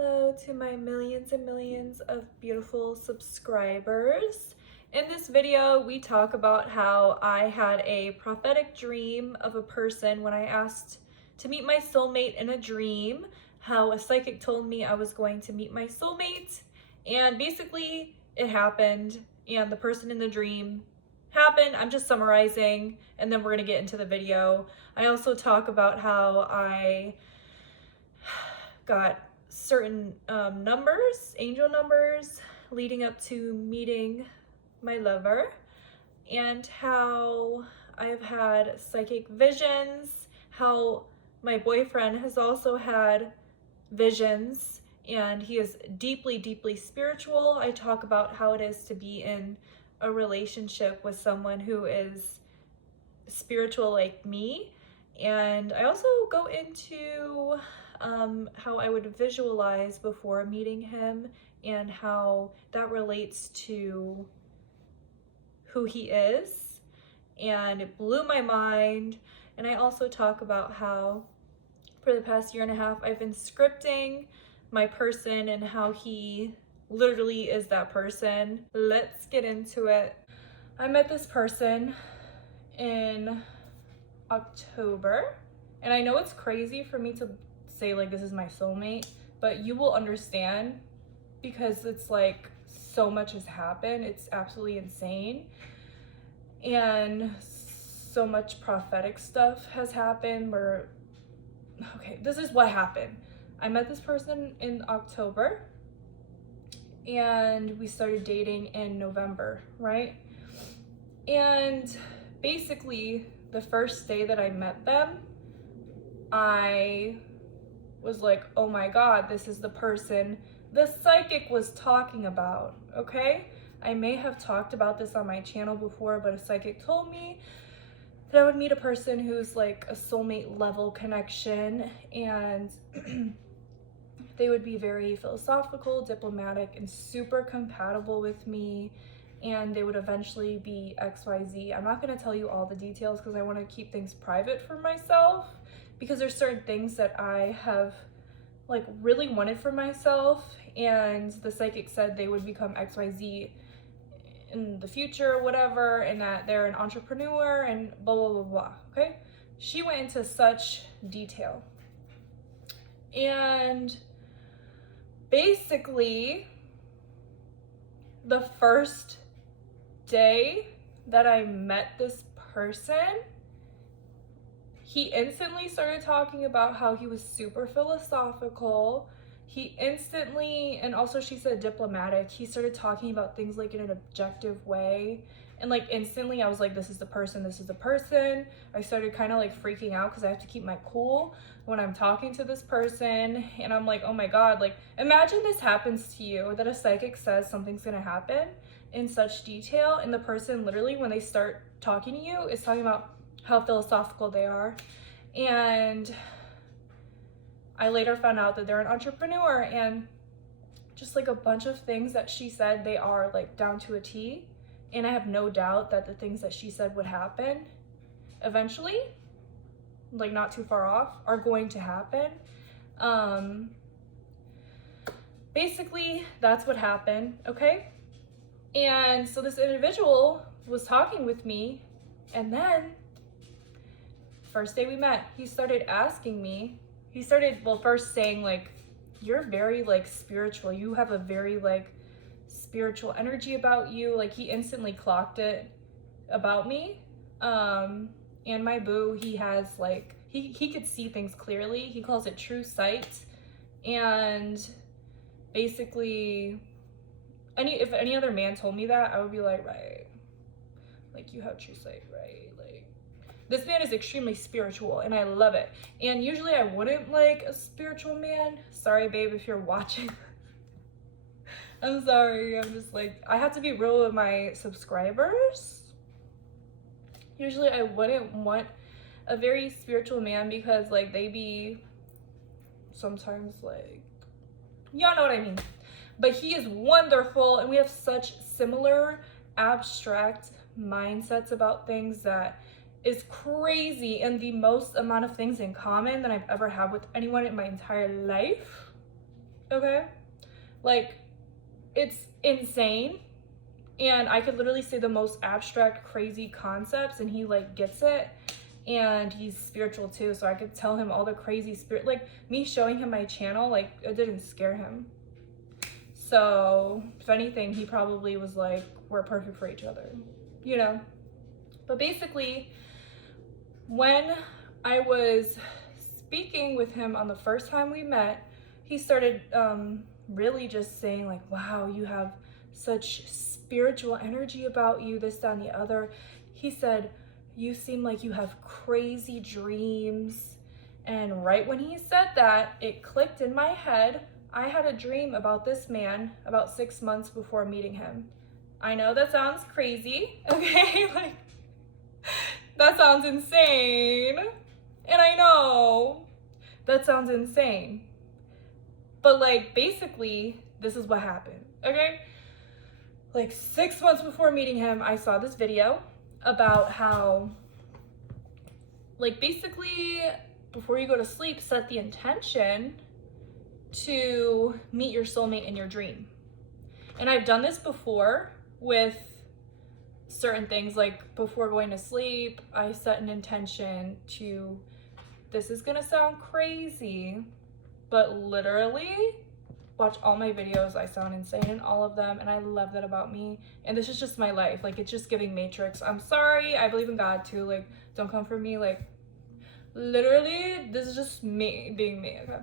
Hello to my millions and millions of beautiful subscribers. In this video, we talk about how I had a prophetic dream of a person when I asked to meet my soulmate in a dream, how a psychic told me I was going to meet my soulmate, and basically it happened, and the person in the dream happened. I'm just summarizing, and then we're gonna get into the video. I also talk about how I got certain numbers, angel numbers, leading up to meeting my lover, and how I have had psychic visions, how my boyfriend has also had visions, and he is deeply, deeply spiritual. I talk about how it is to be in a relationship with someone who is spiritual like me, and I also go into how I would visualize before meeting him and how that relates to who he is, and it blew my mind. And I also talk about how for the past year and a half I've been scripting my person and how he literally is that person. Let's get into it. I met this person in October, and I know it's crazy for me to say like this is my soulmate, but you will understand because it's like so much has happened. It's absolutely insane, and so much prophetic stuff has happened where, okay, this is what happened. I met this person in October and we started dating in November, right? And basically the first day that I met them, I was like, oh my God, this is the person the psychic was talking about, okay? I may have talked about this on my channel before, but a psychic told me that I would meet a person who's like a soulmate level connection, and they would be very philosophical, diplomatic, and super compatible with me, and they would eventually be XYZ. I'm not going to tell you all the details because I want to keep things private for myself, because there's certain things that I have like really wanted for myself, and the psychic said they would become XYZ in the future or whatever, and that they're an entrepreneur and blah blah blah blah. Okay, she went into such detail, and basically the first day that I met this person, he instantly started talking about how he was super philosophical. He instantly, and also she said diplomatic, he started talking about things like in an objective way. And like instantly I was like, this is the person, this is the person. I started kind of like freaking out because I have to keep my cool when I'm talking to this person. And I'm like, oh my God, like imagine this happens to you, that a psychic says something's gonna happen in such detail, and the person literally when they start talking to you is talking about how philosophical they are. And I later found out that they're an entrepreneur, and just like a bunch of things that she said, they are like down to a T. And I have no doubt that the things that she said would happen eventually, like not too far off, are going to happen. Basically that's what happened, okay? And so this individual was talking with me, and then first day we met, he started asking me, well, first saying like, you're very like spiritual, you have a very like spiritual energy about you. Like he instantly clocked it about me. And my boo, he has like, he could see things clearly. He calls it true sight. And basically if any other man told me that, I would be like, right, like you have true sight, right? Like this man is extremely spiritual and I love it. And usually I wouldn't like a spiritual man. Sorry, babe, if you're watching. I'm sorry. I'm just like, I have to be real with my subscribers. Usually I wouldn't want a very spiritual man because like they be sometimes like, y'all know what I mean. But he is wonderful, and we have such similar abstract mindsets about things that is crazy, and the most amount of things in common that I've ever had with anyone in my entire life. okay? Like, it's insane. And I could literally say the most abstract, crazy concepts, and he like gets it. And he's spiritual too, so I could tell him all the crazy spirit, like me showing him my channel, like it didn't scare him. So if anything, he probably was like, we're perfect for each other, you know? But basically, when I was speaking with him on the first time we met, he started really just saying like, wow, you have such spiritual energy about you, this, that, and the other. He said, you seem like you have crazy dreams. And right when he said that, it clicked in my head. I had a dream about this man about 6 months before meeting him. I know that sounds crazy, okay? Like, that sounds insane. And I know that sounds insane. But like, basically, this is what happened, okay? Like 6 months before meeting him, I saw this video about how, like, basically, before you go to sleep, set the intention to meet your soulmate in your dream. And I've done this before with certain things, like before going to sleep, I set an intention to, this is gonna sound crazy, but literally, watch all my videos, I sound insane in all of them, and I love that about me. And this is just my life, like it's just giving Matrix. I'm sorry, I believe in God too, like don't come for me, like literally this is just me being me, okay?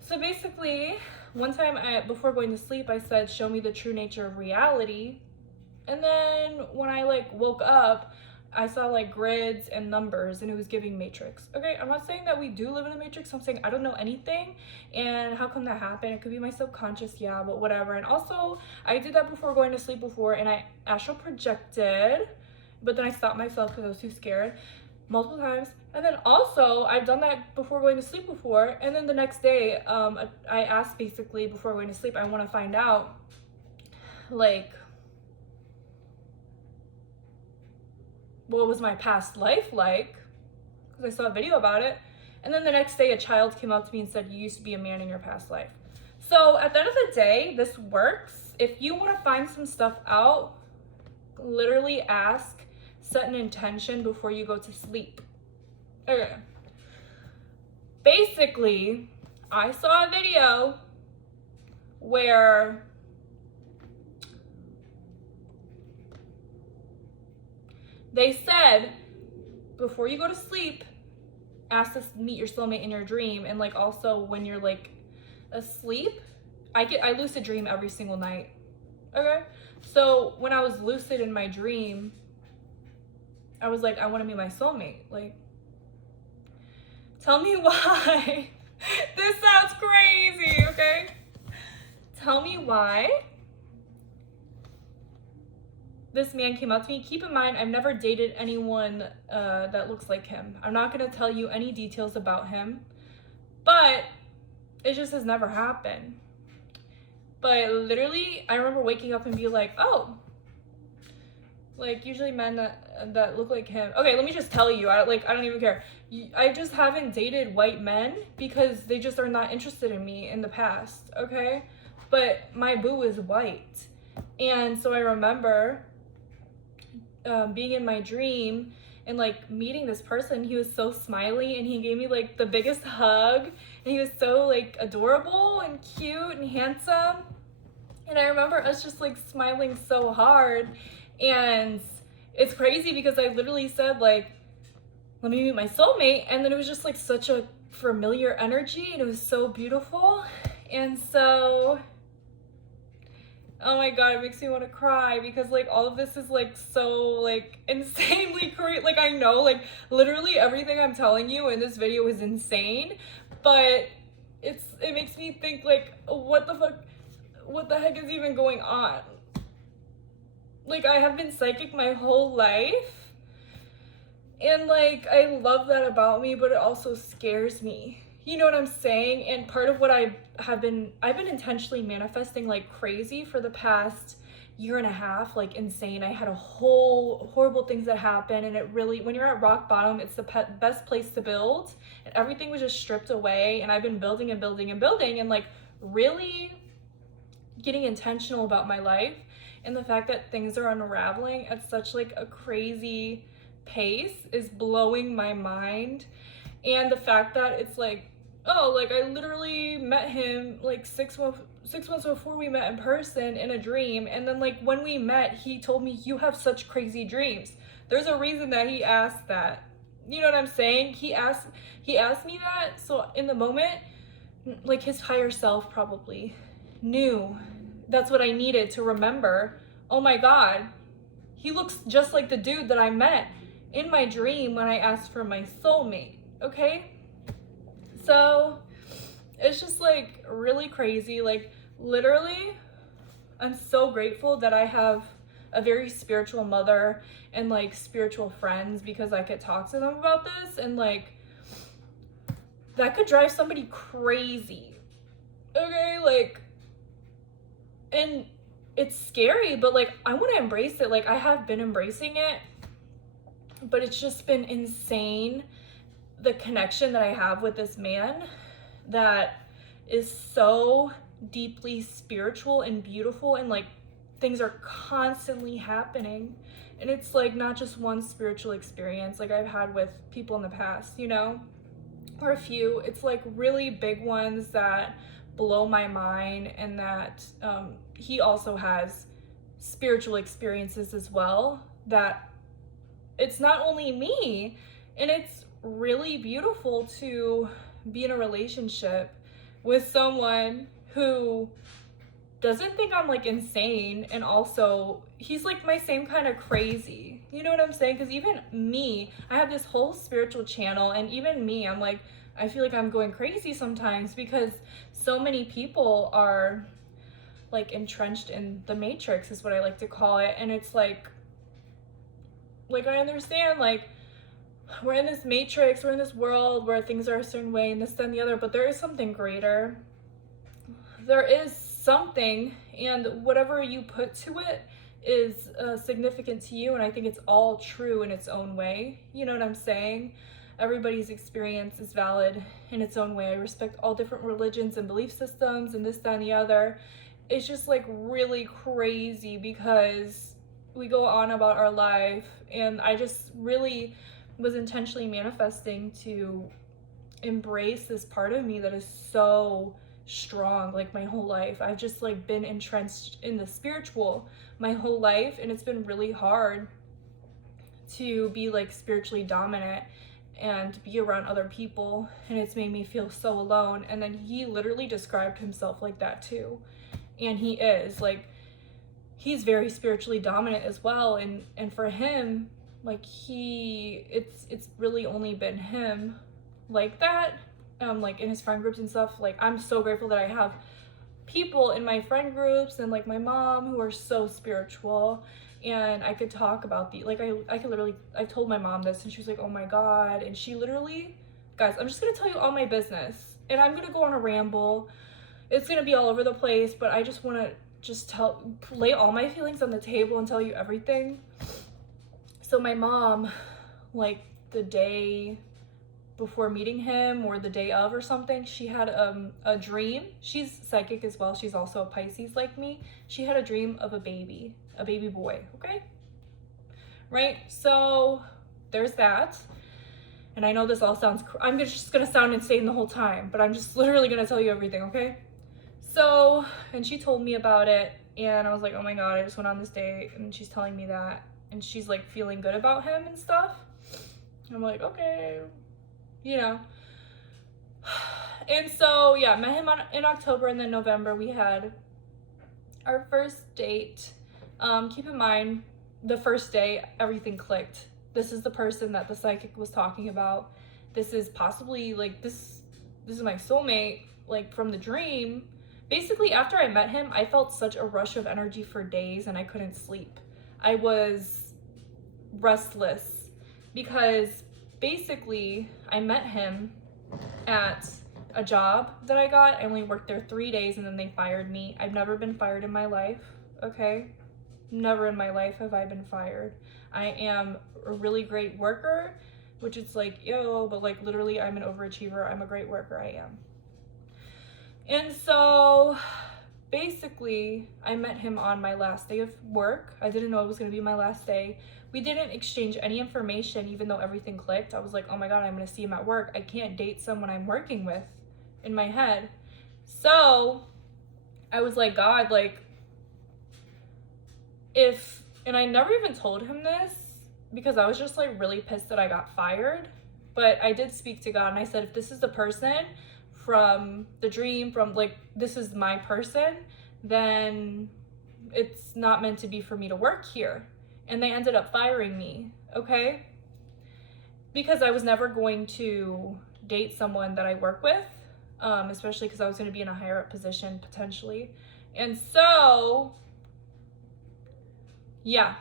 So basically, one time before going to sleep, I said, show me the true nature of reality. And then when I like woke up, I saw like grids and numbers, and it was giving Matrix. Okay, I'm not saying that we do live in a Matrix. I'm saying I don't know anything, and how come that happened? It could be my subconscious, yeah, but whatever. And also, I did that before going to sleep before, and I astral projected, but then I stopped myself because I was too scared multiple times. And then also, I've done that before going to sleep before, and then the next day, I asked basically before going to sleep, I want to find out, like, what was my past life like, because I saw a video about it. And then the next day a child came up to me and said, you used to be a man in your past life. So at the end of the day, this works. If you want to find some stuff out, literally ask, set an intention before you go to sleep. Okay, basically I saw a video where they said, before you go to sleep, ask to meet your soulmate in your dream. And like also when you're like asleep, I lucid dream every single night. Okay, so when I was lucid in my dream, I was like, I want to meet my soulmate. Like, tell me why. This sounds crazy, okay? Tell me why this man came up to me. Keep in mind, I've never dated anyone that looks like him. I'm not gonna tell you any details about him, but it just has never happened. But literally, I remember waking up and be like, oh, like usually men that look like him. Okay, let me just tell you, I don't even care. I just haven't dated white men because they just are not interested in me in the past, okay? But my boo is white. And so I remember being in my dream and like meeting this person. He was so smiley and he gave me like the biggest hug, and he was so like adorable and cute and handsome. And I remember us just like smiling so hard. And it's crazy because I literally said like, let me meet my soulmate, and then it was just like such a familiar energy, and it was so beautiful. And so, oh my god, it makes me want to cry because like all of this is like so like insanely crazy. Like I know like literally everything I'm telling you in this video is insane, but it makes me think like, what the heck is even going on? Like I have been psychic my whole life, and like I love that about me, but it also scares me. You know what I'm saying? And part of what I've been intentionally manifesting like crazy for the past year and a half, like insane. I had a whole horrible things that happened, and it really, when you're at rock bottom, it's the best place to build, and everything was just stripped away, and I've been building and building and building, and like really getting intentional about my life. And the fact that things are unraveling at such like a crazy pace is blowing my mind. And the fact that it's like, oh, like I literally met him like 6 months before we met in person in a dream, and then like when we met, he told me, you have such crazy dreams. There's a reason that he asked that. You know what I'm saying? He asked me that, so in the moment, like his higher self probably knew that's what I needed to remember. Oh my God, he looks just like the dude that I met in my dream when I asked for my soulmate. Okay, so it's just like really crazy. Like literally, I'm so grateful that I have a very spiritual mother and like spiritual friends, because I could talk to them about this, and like that could drive somebody crazy. Okay, like, and it's scary, but like I want to embrace it. Like I have been embracing it, but it's just been insane, the connection that I have with this man that is so deeply spiritual and beautiful, and like things are constantly happening, and it's like not just one spiritual experience like I've had with people in the past, you know, or a few. It's like really big ones that blow my mind, and that he also has spiritual experiences as well, that it's not only me. And it's really beautiful to be in a relationship with someone who doesn't think I'm like insane, and also he's like my same kind of crazy. You know what I'm saying? Because even me, I have this whole spiritual channel, and even me, I'm like, I feel like I'm going crazy sometimes, because so many people are like entrenched in the matrix, is what I like to call it. And it's like I understand, like, we're in this matrix, we're in this world where things are a certain way and this, then the other, but there is something greater. There is something, and whatever you put to it is significant to you, and I think it's all true in its own way. You know what I'm saying? Everybody's experience is valid in its own way. I respect all different religions and belief systems and this, that, and the other. It's just like really crazy, because we go on about our life, and I just really was intentionally manifesting to embrace this part of me that is so strong. Like my whole life I've just like been entrenched in the spiritual my whole life, and it's been really hard to be like spiritually dominant and be around other people, and it's made me feel so alone. And then he literally described himself like that too, and he is like, he's very spiritually dominant as well, and for him, like it's really only been him like that, like in his friend groups and stuff. Like I'm so grateful that I have people in my friend groups and like my mom who are so spiritual, and I could talk about the, like I could literally, I told my mom this, and she was like, oh my God. And she literally, guys, I'm just gonna tell you all my business, and I'm gonna go on a ramble. It's gonna be all over the place, but I just want to just lay all my feelings on the table and tell you everything. So my mom, like the day before meeting him, or the day of or something, she had a dream. She's psychic as well. She's also a Pisces like me. She had a dream of a baby boy. Okay, right? So there's that. And I know this all sounds, I'm just gonna sound insane the whole time, but I'm just literally gonna tell you everything. Okay, so, and she told me about it, and I was like, oh my God, I just went on this date, and she's telling me that, and she's like feeling good about him and stuff. I'm like, okay, you know. And so yeah, met him in October, and then November we had our first date. Keep in mind, the first day everything clicked. This is the person that the psychic was talking about. This is possibly like this is my soulmate, like from the dream. Basically, after I met him, I felt such a rush of energy for days, and I couldn't sleep. I was restless, because basically I met him at a job that I got. I only worked there 3 days, and then they fired me. I've never been fired in my life, okay? Never in my life have I been fired. I am a really great worker, which is like, yo, but like literally I'm an overachiever. I'm a great worker, I am. And so basically I met him on my last day of work. I didn't know it was gonna be my last day. We didn't exchange any information, even though everything clicked. I was like, oh my God, I'm gonna see him at work. I can't date someone I'm working with in my head. So I was like, God, like, and I never even told him this because I was just like really pissed that I got fired. But I did speak to God and I said, if this is the person from the dream, from like, this is my person, then it's not meant to be for me to work here. And they ended up firing me, okay? Because I was never going to date someone that I work with, especially because I was going to be in a higher up position potentially. And so, yeah.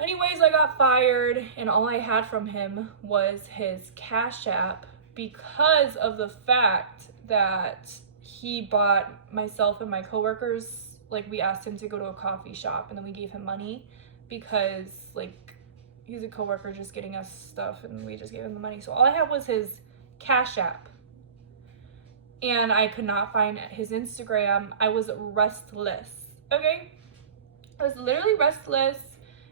Anyways, I got fired and all I had from him was his Cash App because of the fact that he bought myself and my coworkers, like we asked him to go to a coffee shop and then we gave him money because like he's a coworker just getting us stuff and we just gave him the money. So all I had was his Cash App and I could not find his Instagram. I was restless, okay? I was literally restless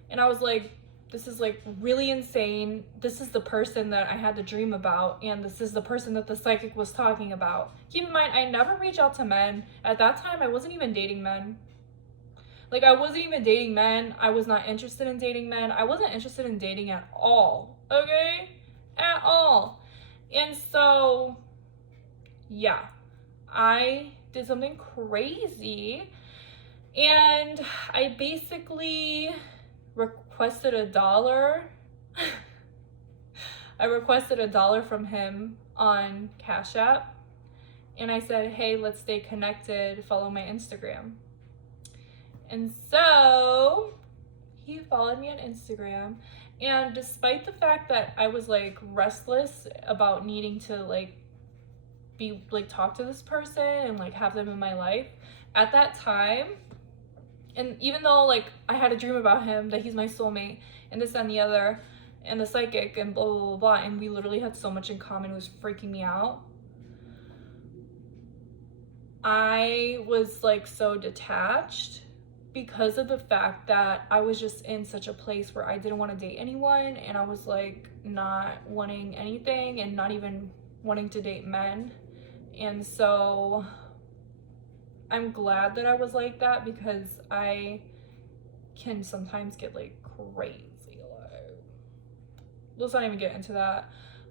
and I was like, this is like really insane. This is the person that I had the dream about and this is the person that the psychic was talking about. Keep in mind, I never reach out to men. At that time, I wasn't even dating men. Like, I wasn't even dating men. I was not interested in dating men. I wasn't interested in dating at all, okay? At all. And so, yeah, I did something crazy and I basically requested $1. I requested $1 from him on Cash App and I said, hey, let's stay connected, follow my Instagram. And so he followed me on Instagram and despite the fact that I was like restless about needing to like be like talk to this person and like have them in my life at that time, and even though like I had a dream about him that he's my soulmate and this and the other and the psychic and blah blah blah, blah and we literally had so much in common, it was freaking me out. I was like so detached because of the fact that I was just in such a place where I didn't want to date anyone and I was like not wanting anything and not even wanting to date men. And so I'm glad that I was like that because I can sometimes get like crazy. Like, let's not even get into that.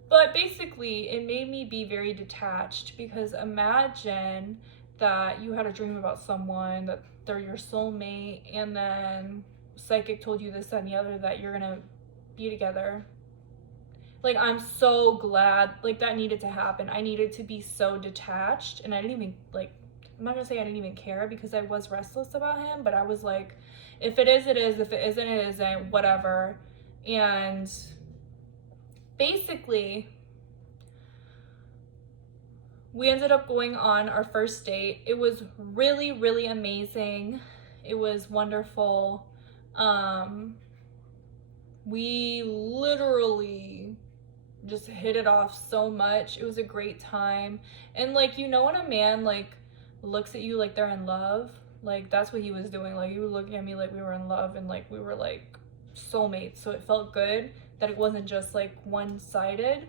But basically, it made me be very detached because imagine that you had a dream about someone, that they're your soulmate, and then psychic told you this, that, and the other, that you're gonna be together. Like, I'm so glad, like, that needed to happen. I needed to be so detached, and I didn't even, like, I'm not gonna say I didn't even care because I was restless about him, but I was like, if it is, it is. If it isn't, it isn't. Whatever. And basically, we ended up going on our first date. It was really, really amazing. It was wonderful. We literally just hit it off so much. It was a great time. And like, you know, when a man like looks at you like they're in love, like that's what he was doing. Like he was looking at me like we were in love and like we were like soulmates. So it felt good that it wasn't just like one-sided,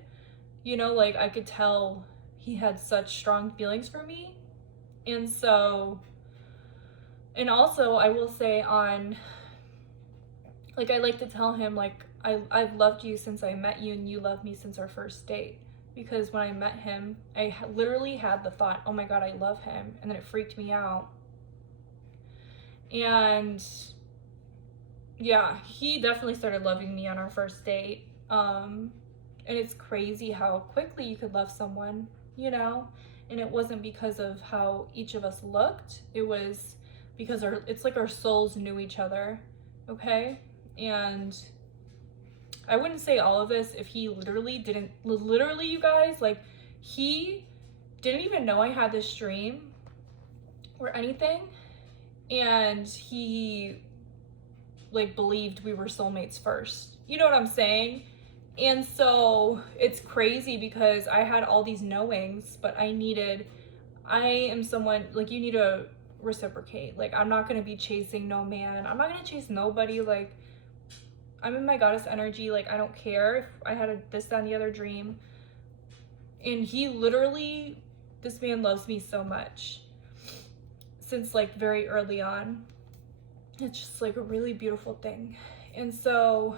you know, like I could tell he had such strong feelings for me. And so, and also I will say on, like I like to tell him like I've loved you since I met you and you loved me since our first date. Because when I met him, I literally had the thought, oh my God, I love him. And then it freaked me out. And yeah, he definitely started loving me on our first date. And it's crazy how quickly you could love someone, you know? And it wasn't because of how each of us looked. It was because it's like our souls knew each other, okay? And I wouldn't say all of this if he literally, you guys, like he didn't even know I had this dream or anything. And he like believed we were soulmates first. You know what I'm saying? And so it's crazy because I had all these knowings, but I am someone, like, you need to reciprocate. Like, I'm not gonna be chasing no man. I'm not gonna chase nobody. Like, I'm in my goddess energy. Like, I don't care if I had this, that, and the other dream. And he literally, this man loves me so much since like very early on. It's just like a really beautiful thing. And so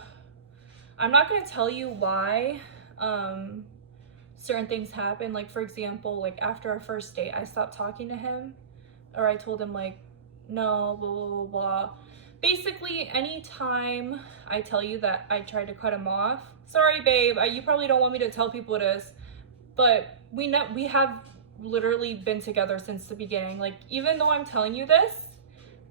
I'm not going to tell you why certain things happen. Like, for example, like after our first date, I stopped talking to him, or I told him like, no, blah, blah, blah, blah. Basically, anytime I tell you that I tried to cut him off, sorry, babe, you probably don't want me to tell people this, but we have literally been together since the beginning. Like, even though I'm telling you this,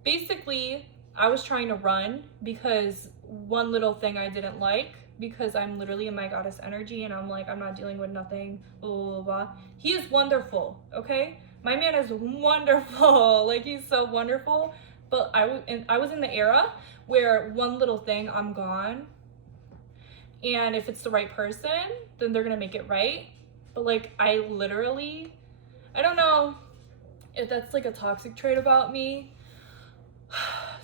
basically, I was trying to run because one little thing I didn't like, because I'm literally in my goddess energy and I'm like, I'm not dealing with nothing, blah, blah, blah, blah. He is wonderful, okay? My man is wonderful. Like, he's so wonderful. But I was in the era where one little thing, I'm gone. And if it's the right person, then they're gonna make it right. But like, I don't know if that's like a toxic trait about me.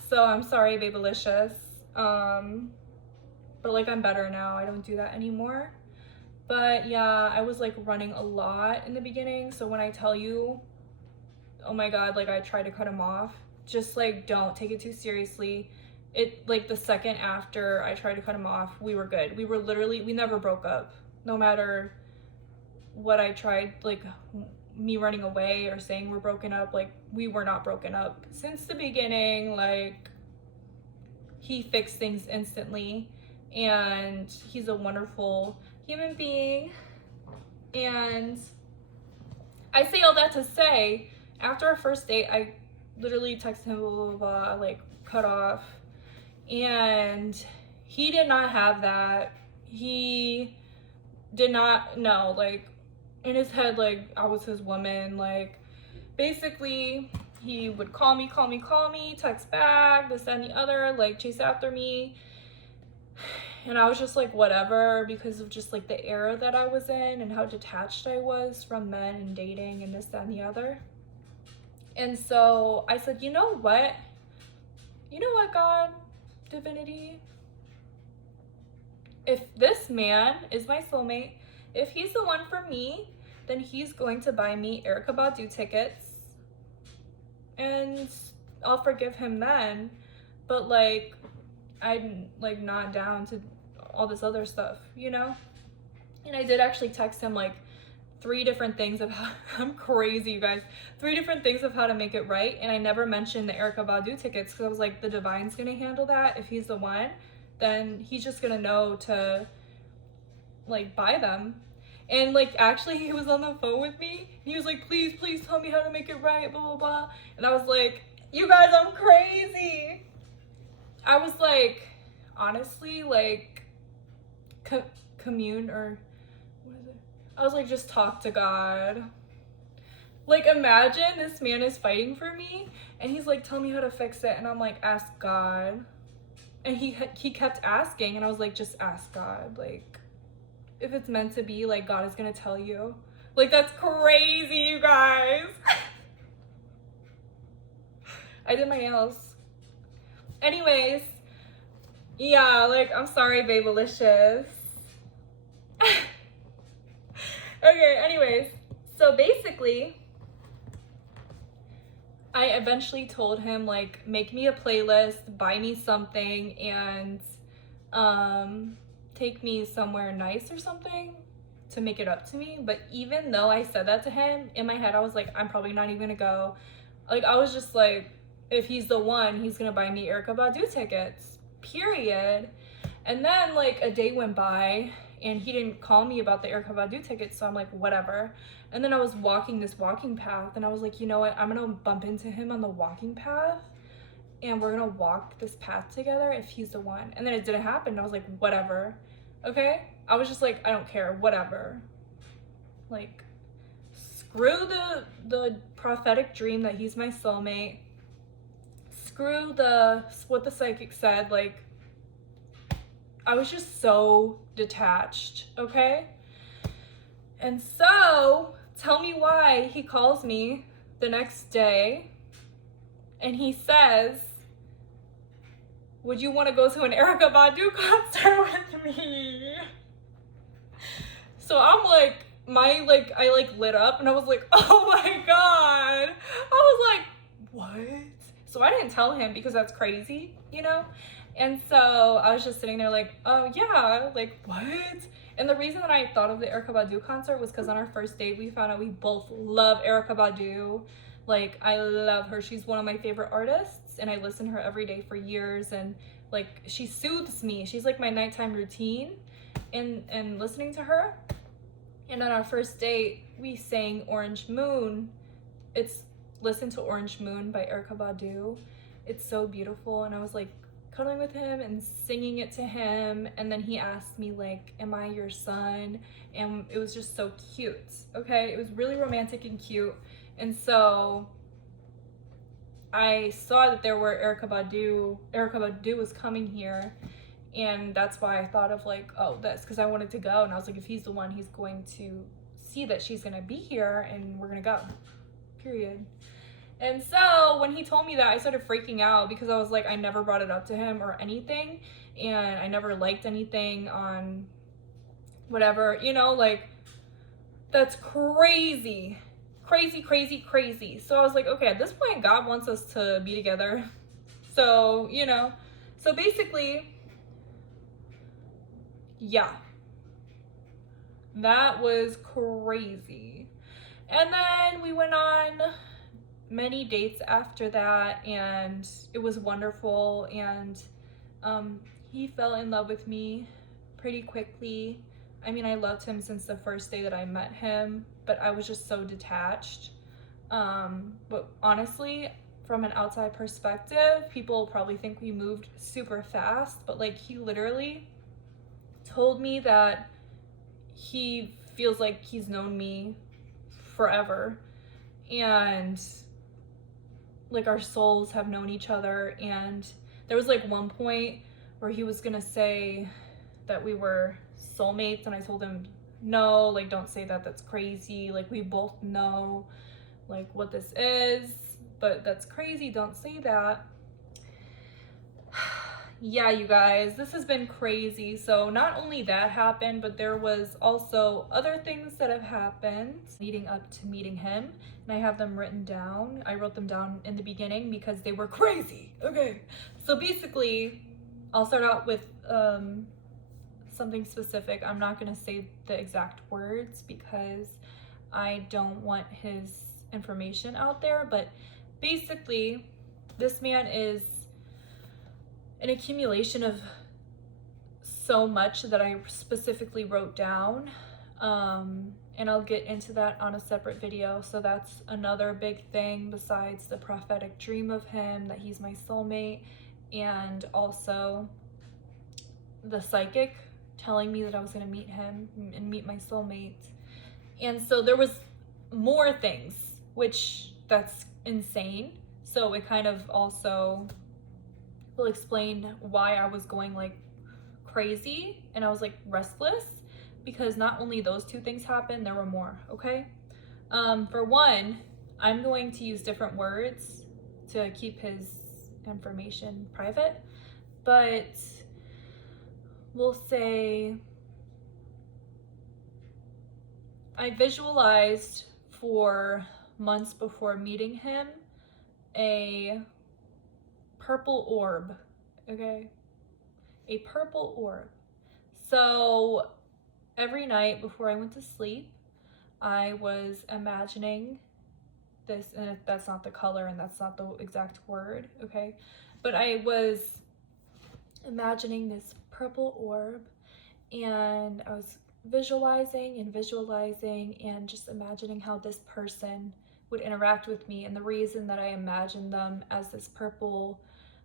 So I'm sorry, Babylicious. But like, I'm better now. I don't do that anymore. But yeah, I was like running a lot in the beginning. So when I tell you, oh my God, like I tried to cut him off, just like, don't take it too seriously. It, like, the second after I tried to cut him off, we were good. We never broke up. No matter what I tried, like me running away or saying we're broken up, like, we were not broken up since the beginning. Like, he fixed things instantly, and he's a wonderful human being. And I say all that to say, after our first date, I literally texted him, blah, blah, blah, like, cut off. And he did not have that. He did not know, like, in his head, like, I was his woman. Like, basically, he would call me, text back, this, that, and the other, like, chase after me. And I was just like, whatever, because of just like the era that I was in and how detached I was from men and dating and this, that, and the other. And so I said, you know what, God, divinity, if this man is my soulmate, if he's the one for me, then he's going to buy me Erykah Badu tickets, and I'll forgive him then. But like, I'm like not down to all this other stuff, you know? And I did actually text him like 3 different things of how, I'm crazy, you guys, 3 different things of how to make it right. And I never mentioned the Erykah Badu tickets because I was like, the divine's gonna handle that. If he's the one, then he's just gonna know to like buy them. And like, actually, he was on the phone with me. He was like, please tell me how to make it right, blah, blah, blah. And I was like, you guys, I'm crazy. I was like, honestly, like, commune, or what is it? I was like, just talk to God. Like, imagine this man is fighting for me and he's like, tell me how to fix it. And I'm like, ask God. And he kept asking, and I was like, just ask God. Like, if it's meant to be, like, God is gonna tell you. Like, that's crazy, you guys. I did my nails. Anyways, yeah, like, I'm sorry, Babylicious. Okay, anyways, so basically, I eventually told him, like, make me a playlist, buy me something, and take me somewhere nice or something to make it up to me. But even though I said that to him, in my head I was like, I'm probably not even gonna go. Like, I was just like, if he's the one, he's gonna buy me Erykah Badu tickets, period. And then like a day went by and he didn't call me about the Erykah Badu tickets, so I'm like, whatever. And then I was walking this walking path and I was like, you know what, I'm gonna bump into him on the walking path and we're gonna walk this path together if he's the one. And then it didn't happen. I was like, whatever. Okay? I was just like, I don't care, whatever. Like, screw the prophetic dream that he's my soulmate. screw what the psychic said. Like, I was just so detached, okay? And so, tell me why he calls me the next day and he says, would you want to go to an Erykah Badu concert with me? So I'm like, I lit up and I was like, oh my God. I was like, what? So I didn't tell him because that's crazy, you know? And so I was just sitting there like, oh yeah, like what? And the reason that I thought of the Erykah Badu concert was because on our first date, we found out we both love Erykah Badu. Like, I love her. She's one of my favorite artists and I listen to her every day for years. And like, she soothes me. She's like my nighttime routine and listening to her. And on our first date, we sang Orange Moon. It's Listen to Orange Moon by Erykah Badu. It's so beautiful. And I was like cuddling with him and singing it to him. And then he asked me like, am I your son? And it was just so cute, okay? It was really romantic and cute. And so I saw that there were Erykah Badu was coming here. And that's why I thought of like, oh, this, because I wanted to go. And I was like, if he's the one, he's going to see that she's going to be here and we're going to go, period. And so when he told me that, I started freaking out because I was like, I never brought it up to him or anything. And I never liked anything on whatever, you know, like, that's crazy. Crazy, crazy, crazy. So I was like, okay, at this point, God wants us to be together. So, you know, so basically, yeah, that was crazy. And then we went on many dates after that and it was wonderful. And he fell in love with me pretty quickly. I mean, I loved him since the first day that I met him, but I was just so detached. But honestly, from an outside perspective, people probably think we moved super fast, but like he literally told me that he feels like he's known me forever and like our souls have known each other. And there was like one point where he was gonna say that we were soulmates and I told him no, like don't say that, that's crazy, like we both know like what this is, but that's crazy, don't say that. Yeah, you guys, this has been crazy. So not only that happened, but there was also other things that have happened leading up to meeting him, and I have them written down. I wrote them down in the beginning because they were crazy. Okay, so basically I'll start out with something specific. I'm not gonna say the exact words because I don't want his information out there, but basically this man is an accumulation of so much that I specifically wrote down, and I'll get into that on a separate video. So that's another big thing besides the prophetic dream of him, that he's my soulmate, and also the psychic telling me that I was going to meet him and meet my soulmate. And so there was more things, which that's insane. So it kind of also will explain why I was going like crazy and I was like restless, because not only those two things happened, there were more, okay? For one, I'm going to use different words to keep his information private, but we'll say I visualized for months before meeting him a purple orb, okay? A purple orb. So every night before I went to sleep, I was imagining this, and that's not the color and that's not the exact word, okay? But I was imagining this purple orb and I was visualizing and just imagining how this person would interact with me. And the reason that I imagined them as this purple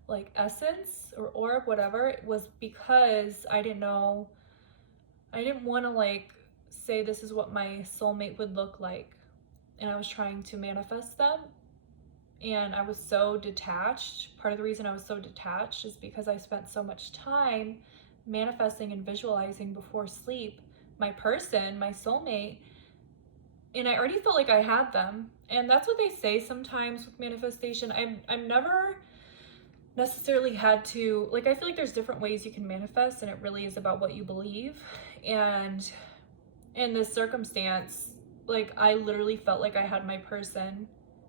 like essence or orb, whatever, was because I didn't want to like say this is what my soulmate would look like, and I was trying to manifest them and I was so detached. Part of the reason I was so detached is because I spent so much time manifesting and visualizing before sleep my person, my soulmate, and I already felt like I had them. And that's what they say sometimes with manifestation. I'm never necessarily had to, like, I feel like there's different ways you can manifest, and it really is about what you believe. And in this circumstance, like, I literally felt like I had my person.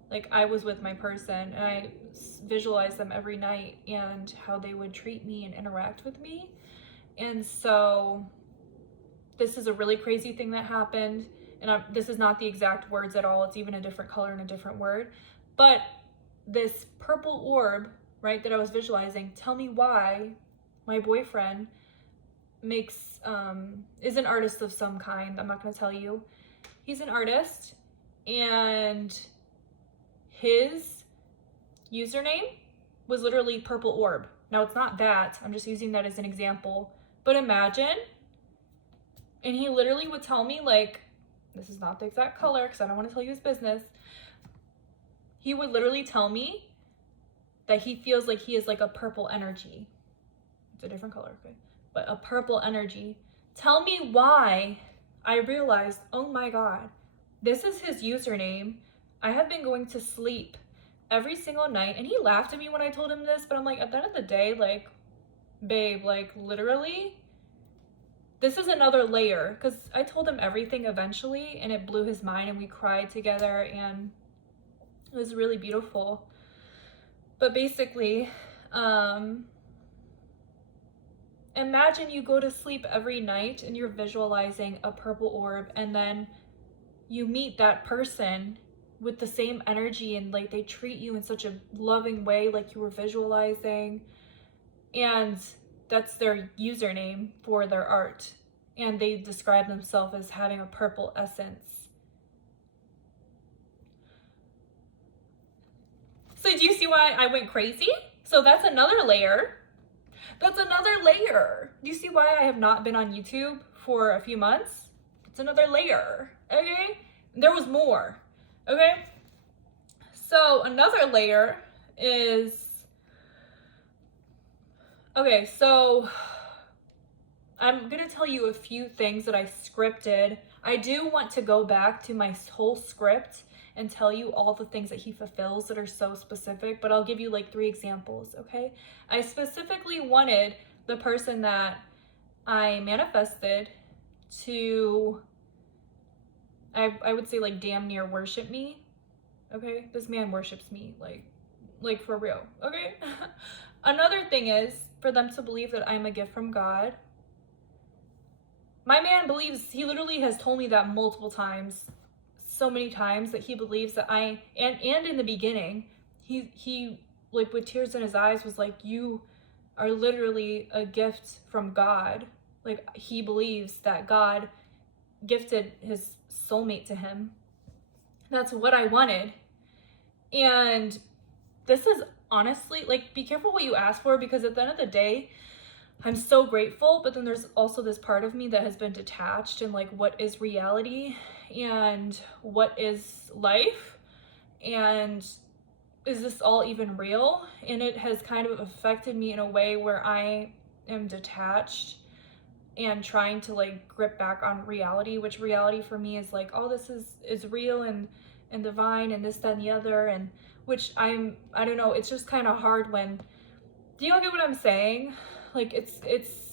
Like, I was with my person, and I visualized them every night and how they would treat me and interact with me. And so this is a really crazy thing that happened. And this is not the exact words at all. It's even a different color and a different word. But this purple orb, right, that I was visualizing, tell me why my boyfriend is an artist of some kind. I'm not going to tell you. He's an artist, and his username was literally purple orb. Now, it's not that. I'm just using that as an example. But imagine, and he literally would tell me, like, this is not the exact color because I don't want to tell you his business. He would literally tell me that he feels like he is like a purple energy. It's a different color, okay? But a purple energy. Tell me why. I realized, oh my God, this is his username. I have been going to sleep every single night, and he laughed at me when I told him this, but I'm like, at the end of the day, like, babe, like, literally, this is another layer, because I told him everything eventually, and it blew his mind, and we cried together, and it was really beautiful. But basically, imagine you go to sleep every night and you're visualizing a purple orb, and then you meet that person with the same energy, and like they treat you in such a loving way, like you were visualizing, and that's their username for their art, and they describe themselves as having a purple essence. So do you see why I went crazy? So that's another layer. That's another layer. Do you see why I have not been on YouTube for a few months? It's another layer, okay? There was more, okay? So another layer is, okay, so I'm gonna tell you a few things that I scripted. I do want to go back to my whole script and tell you all the things that he fulfills that are so specific, but I'll give you like 3 examples, okay? I specifically wanted the person that I manifested to, I would say, like, damn near worship me, okay? This man worships me, like for real, okay? Another thing is for them to believe that I'm a gift from God. My man believes, he literally has told me that multiple times, so many times, that he believes that and in the beginning, he like with tears in his eyes was like, you are literally a gift from God. Like, he believes that God gifted his soulmate to him. That's what I wanted. And this is honestly, like, be careful what you ask for, because at the end of the day, I'm so grateful, but then there's also this part of me that has been detached, and like, what is reality and what is life, and is this all even real? And it has kind of affected me in a way where I am detached and trying to like grip back on reality, which reality for me is like, oh, this is real and divine and this, that, and the other, and which I don't know, it's just kind of hard when, do you get what I'm saying? Like,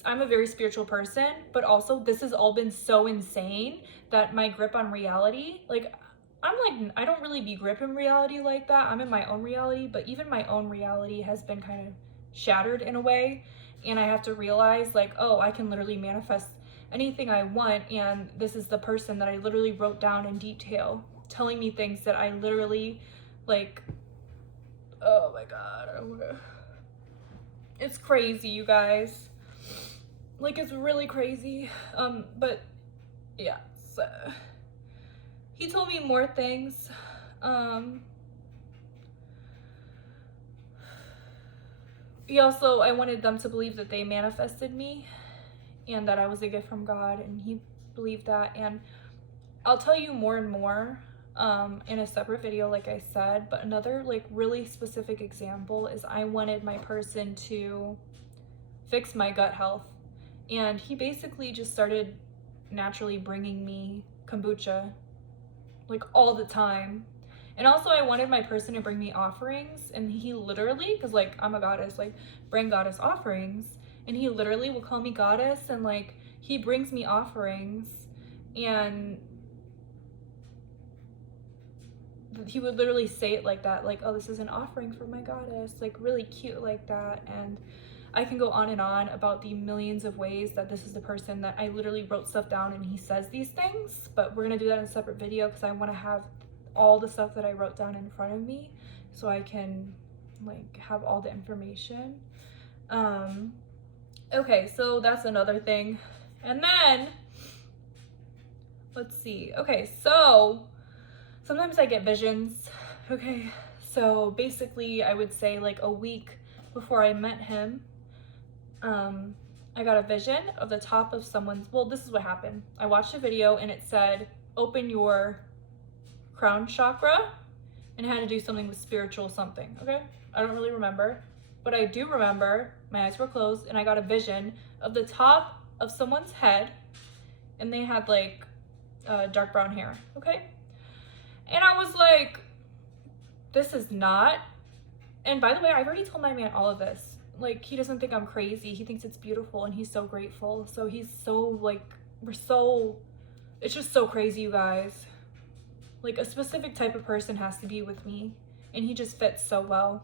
I'm a very spiritual person, but also this has all been so insane that my grip on reality, like, I'm like, I don't really be gripping reality like that. I'm in my own reality, but even my own reality has been kind of shattered in a way. And I have to realize, like, oh, I can literally manifest anything I want. And this is the person that I literally wrote down in detail, telling me things that I literally, like, oh my God, it's crazy, you guys. Like, it's really crazy. But yeah, so he told me more things. I wanted them to believe that they manifested me and that I was a gift from God, and he believed that. And I'll tell you more and more in a separate video, like I said. But another like really specific example is I wanted my person to fix my gut health, and he basically just started naturally bringing me kombucha like all the time. And also I wanted my person to bring me offerings, and he literally, because like I'm a goddess, like bring goddess offerings, and he literally will call me goddess, and like he brings me offerings, and he would literally say it like that, like, oh, this is an offering for my goddess, like really cute like that. And I can go on and on about the millions of ways that this is the person that I literally wrote stuff down and he says these things, but we're gonna do that in a separate video because I want to have all the stuff that I wrote down in front of me so I can like have all the information. Okay, so that's another thing. And then let's see. Okay, so sometimes I get visions. Okay, so basically I would say like a week before I met him, I got a vision of the top of someone's, well, this is what happened. I watched a video and it said, open your crown chakra, and it had to do something with spiritual something, okay? I don't really remember, but I do remember my eyes were closed and I got a vision of the top of someone's head, and they had like dark brown hair, okay? And I was like, this is not, and by the way, I've already told my man all of this. Like, he doesn't think I'm crazy. He thinks it's beautiful and he's so grateful. So he's so like, it's just so crazy, you guys. Like, a specific type of person has to be with me, and he just fits so well.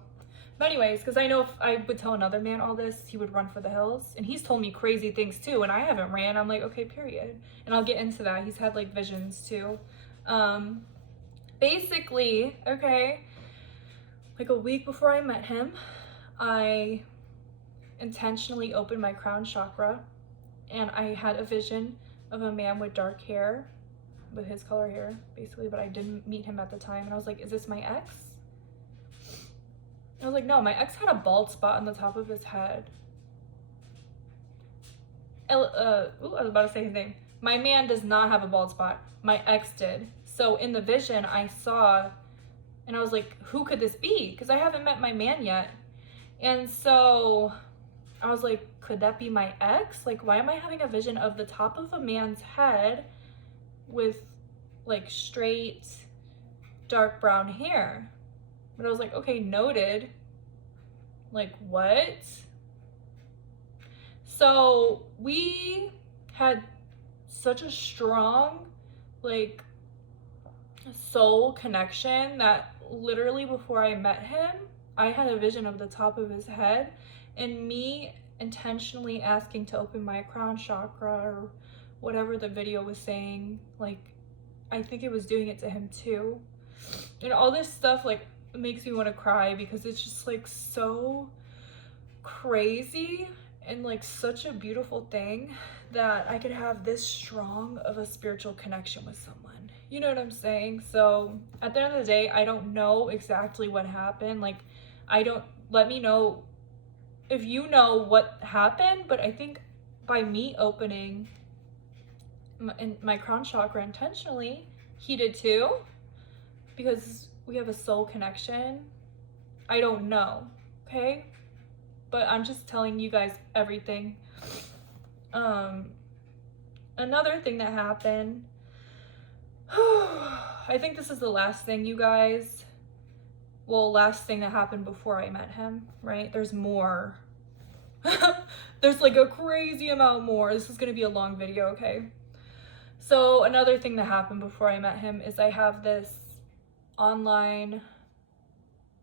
But anyways, because I know if I would tell another man all this, he would run for the hills. And he's told me crazy things too, and I haven't ran. I'm like, okay, period. And I'll get into that. He's had like visions too. Basically, okay, like a week before I met him, I intentionally opened my crown chakra, and I had a vision of a man with dark hair, with his color hair, basically, but I didn't meet him at the time. And I was like, is this my ex? I was like, no, my ex had a bald spot on the top of his head. I was about to say his name. My man does not have a bald spot. My ex did. So in the vision, I saw, and I was like, who could this be? Because I haven't met my man yet. And so I was like, could that be my ex? Like, why am I having a vision of the top of a man's head with like straight dark brown hair? But I was like, okay, noted. Like, what? So we had such a strong like soul connection that literally before I met him, I had a vision of the top of his head, and me intentionally asking to open my crown chakra or whatever the video was saying. Like, I think it was doing it to him too. And all this stuff like makes me want to cry because it's just like so crazy and like such a beautiful thing that I could have this strong of a spiritual connection with someone. You know what I'm saying? So at the end of the day, I don't know exactly what happened. Like, let me know if you know what happened, but I think by me opening my crown chakra intentionally, he did too, because we have a soul connection. I don't know, okay? But I'm just telling you guys everything. Another thing that happened, I think this is the last thing, you guys. Well, last thing that happened before I met him, right? There's more. There's like a crazy amount more. This is gonna be a long video, okay? So another thing that happened before I met him is I have this online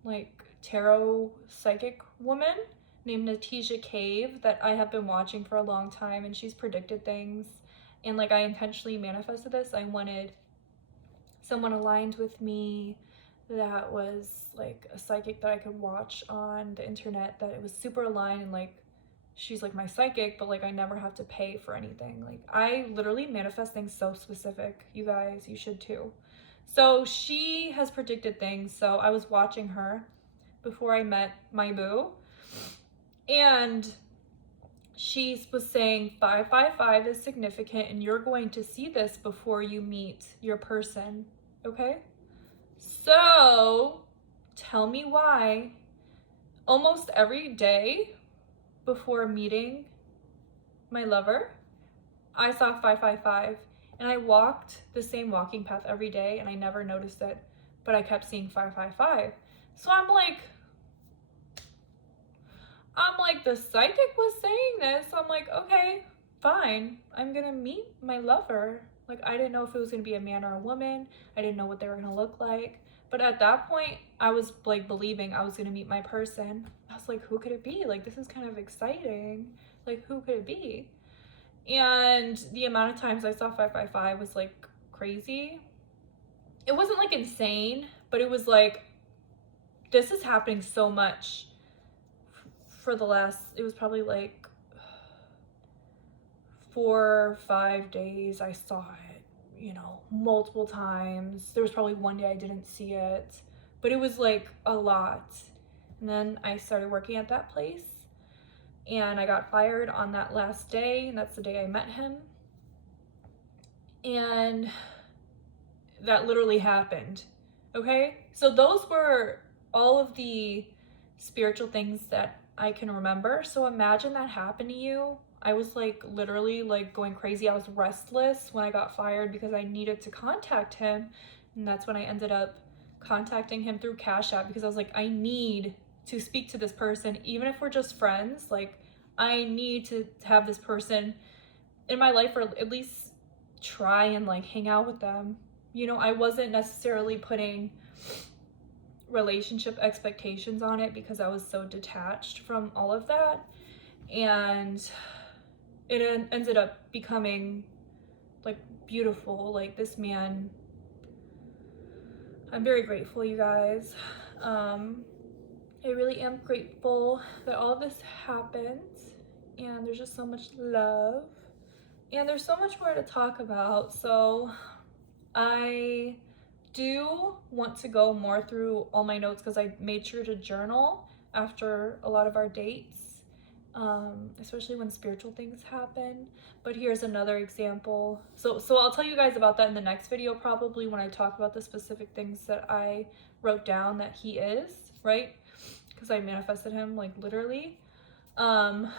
like tarot psychic woman named Natisha Cave that I have been watching for a long time, and she's predicted things. And like, I intentionally manifested this. I wanted someone aligned with me that was like a psychic that I could watch on the internet, that it was super aligned, and like she's like my psychic, but like I never have to pay for anything. Like, I literally manifest things so specific. You guys, you should too. So she has predicted things. So I was watching her before I met my boo, and she was saying 555 is significant, and you're going to see this before you meet your person, okay? So tell me why almost every day before meeting my lover, I saw 555, and I walked the same walking path every day and I never noticed it, but I kept seeing 555. So I'm like, the psychic was saying this. I'm like, okay, fine. I'm gonna meet my lover. Like, I didn't know if it was gonna be a man or a woman. I didn't know what they were gonna look like. But at that point, I was like believing I was gonna meet my person. I was like, who could it be? Like, this is kind of exciting. Like, who could it be? And the amount of times I saw 555 was like crazy. It wasn't like insane, but it was like, this is happening so much for the last, it was probably like 4 or 5 days I saw it, you know, multiple times. There was probably one day I didn't see it, but it was like a lot. And then I started working at that place and I got fired on that last day, and that's the day I met him. And that literally happened. Okay? So those were all of the spiritual things that I can remember. So imagine that happened to you. I was like literally like going crazy. I was restless when I got fired because I needed to contact him. And that's when I ended up contacting him through Cash App, because I was like, I need to speak to this person, even if we're just friends. Like, I need to have this person in my life, or at least try and like hang out with them. You know, I wasn't necessarily putting relationship expectations on it because I was so detached from all of that. And it ended up becoming like beautiful. Like, this man, I'm very grateful, you guys. I really am grateful that all of this happened, and there's just so much love, and there's so much more to talk about. So I do want to go more through all my notes because I made sure to journal after a lot of our dates, especially when spiritual things happen. But here's another example. So I'll tell you guys about that in the next video, probably, when I talk about the specific things that I wrote down that he is, right? Because I manifested him, like, literally. I'll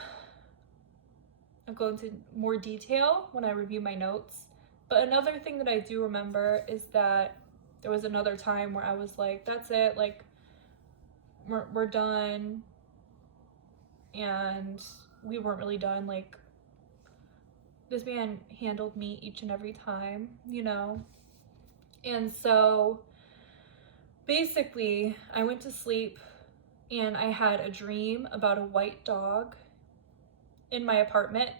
go into more detail when I review my notes. But another thing that I do remember is that there was another time where I was like, that's it, like, we're done. And we weren't really done. Like, this man handled me each and every time, you know? And so basically, I went to sleep and I had a dream about a white dog in my apartment.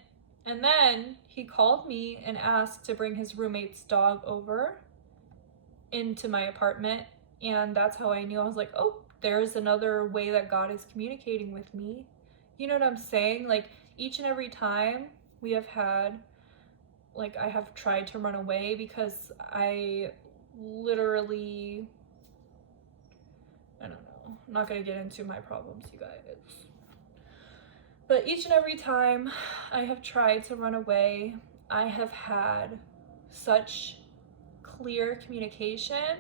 And then he called me and asked to bring his roommate's dog over into my apartment. And that's how I knew. I was like, oh, there's another way that God is communicating with me. You know what I'm saying? Like, each and every time we have had, like, I have tried to run away because I literally, I don't know, I'm not gonna get into my problems, you guys. But each and every time I have tried to run away, I have had such clear communication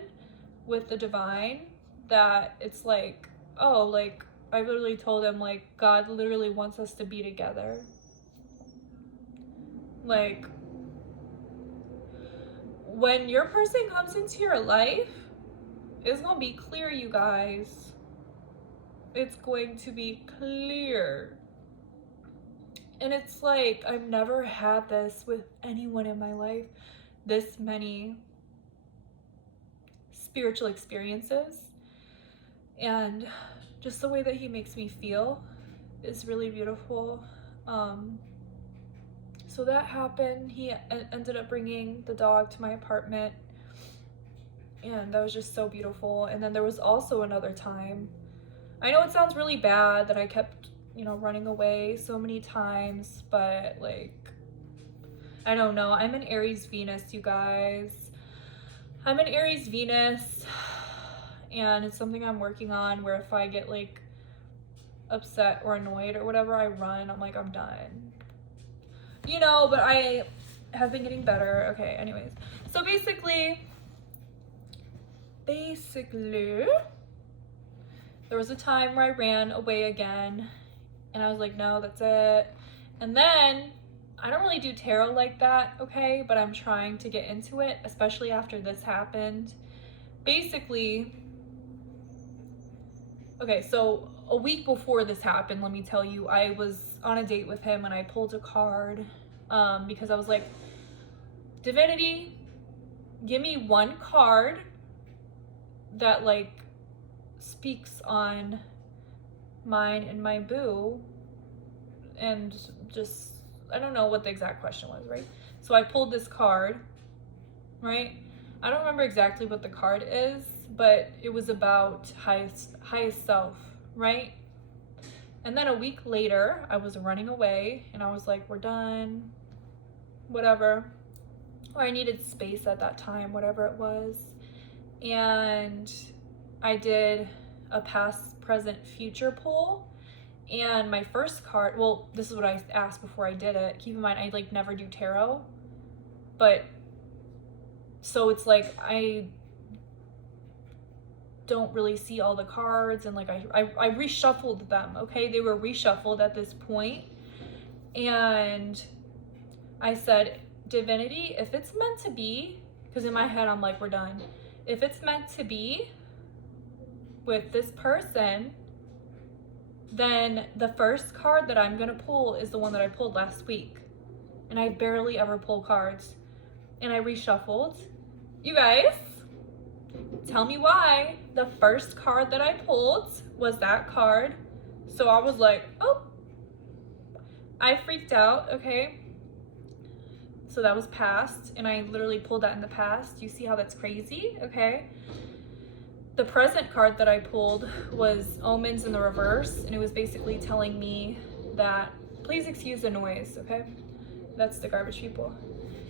with the divine that it's like, oh, like, I literally told him, like, God literally wants us to be together. Like, when your person comes into your life, it's gonna be clear, you guys. It's going to be clear. And it's like, I've never had this with anyone in my life, this many spiritual experiences. And just the way that he makes me feel is really beautiful. So that happened. He ended up bringing the dog to my apartment, and that was just so beautiful. And then there was also another time, I know it sounds really bad that I kept, you know, running away so many times, but like, I don't know. I'm an Aries Venus, you guys. I'm an Aries Venus, and it's something I'm working on, where if I get like upset or annoyed or whatever, I run. I'm like, I'm done. You know, but I have been getting better. Okay, anyways. So basically, basically, there was a time where I ran away again, and I was like, no, that's it. And then, I don't really do tarot like that, okay? But I'm trying to get into it, especially after this happened. Basically, okay, so a week before this happened, let me tell you, I was on a date with him and I pulled a card because I was like, Divinity, give me one card that like speaks on mine and my boo, and just, I don't know what the exact question was, right? So I pulled this card, right? I don't remember exactly what the card is, but it was about highest self, right? And then a week later, I was running away and I was like, we're done, whatever. Or I needed space at that time, whatever it was. And I did a past, present, future pull. And my first card, well, this is what I asked before I did it. Keep in mind, I like never do tarot. But, so it's like, I don't really see all the cards, and like I reshuffled them, okay? They were reshuffled at this point. And I said, Divinity, if it's meant to be, because in my head I'm like, we're done. If it's meant to be with this person, then the first card that I'm gonna pull is the one that I pulled last week. And I barely ever pull cards. And I reshuffled. You guys, tell me why the first card that I pulled was that card. So I was like, oh, I freaked out, okay? So that was past, and I literally pulled that in the past. You see how that's crazy, okay? The present card that I pulled was Omens in the reverse, and it was basically telling me that, please excuse the noise, okay? That's the garbage people.